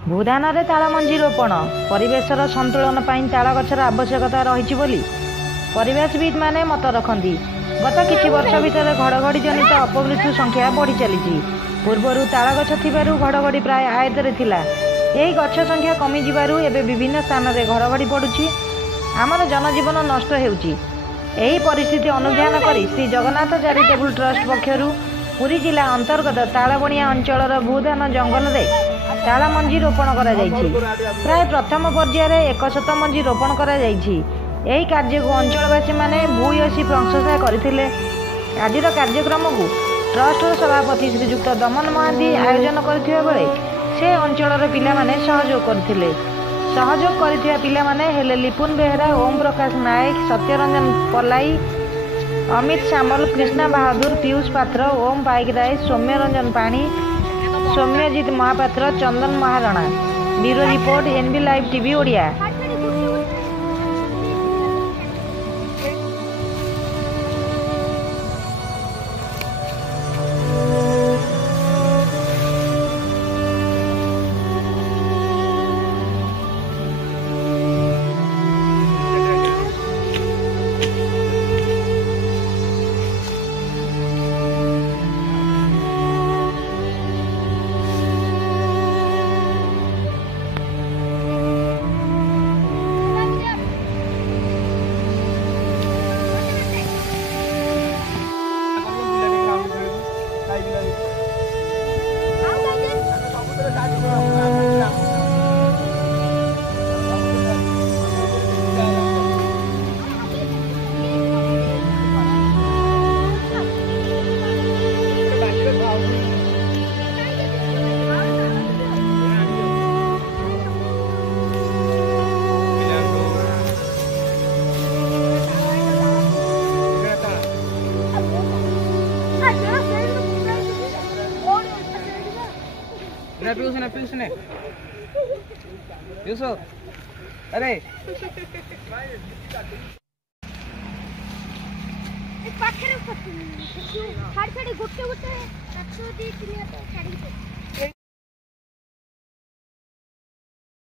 भूदान रे ताल मंजी रोपण परिवेशर संतुलन पर ताल गछर आवश्यकता रही बोली परिवेशविद माने मत रखती। गत किछि वर्ष भितर घड़घड़ी जनित अपमृत्यु संख्या बढ़ी चली। पूर्वर ताल गछ थिबारु घड़घड़ी प्राय आयतरे थिला। एही गछ संख्या कमी जिबारु एबे विभिन्न स्थान में घड़घड़ी पड़ुछि। आमर जनजीवन नष्ट हेउछि। एही परिस्थिति अनुध्यान करी श्री जगन्नाथ चैरिटेबल ट्रस्ट पक्षरु पुरी जिला अंतर्गत तालबणिया अंचलर भूदान जंगल रे ताल मंजी रोपण करा जायछि। प्राय प्रथम पर्यायर 100 मंजी रोपण करा जायछि। एही कार्य को अंचलवासी माने भूयसी प्रशंसा करथिले। आजिर कार्यक्रम को ट्रस्ट सभापति श्रीजुक्त दमन महांती आयोजन करथिबा बेले से अंचलर पिला माने सहयोग करथिले। सहयोग करथिबा पिला माने हेले लिपुन बेहरा, ओम प्रकाश नायक, सत्यरंजन पलाई, अमित सामल, कृष्णा बहादुर, पीयूष पात्र, ओम Paikaray, Soumyaranjan Pani, Soumyajit Mahapatra, Chandan Maharana. Bureau report NB live TV Odia. अरे पाखरे छाड़ी छाड़ी गोटे गोटे 7 2 3 छाड़ी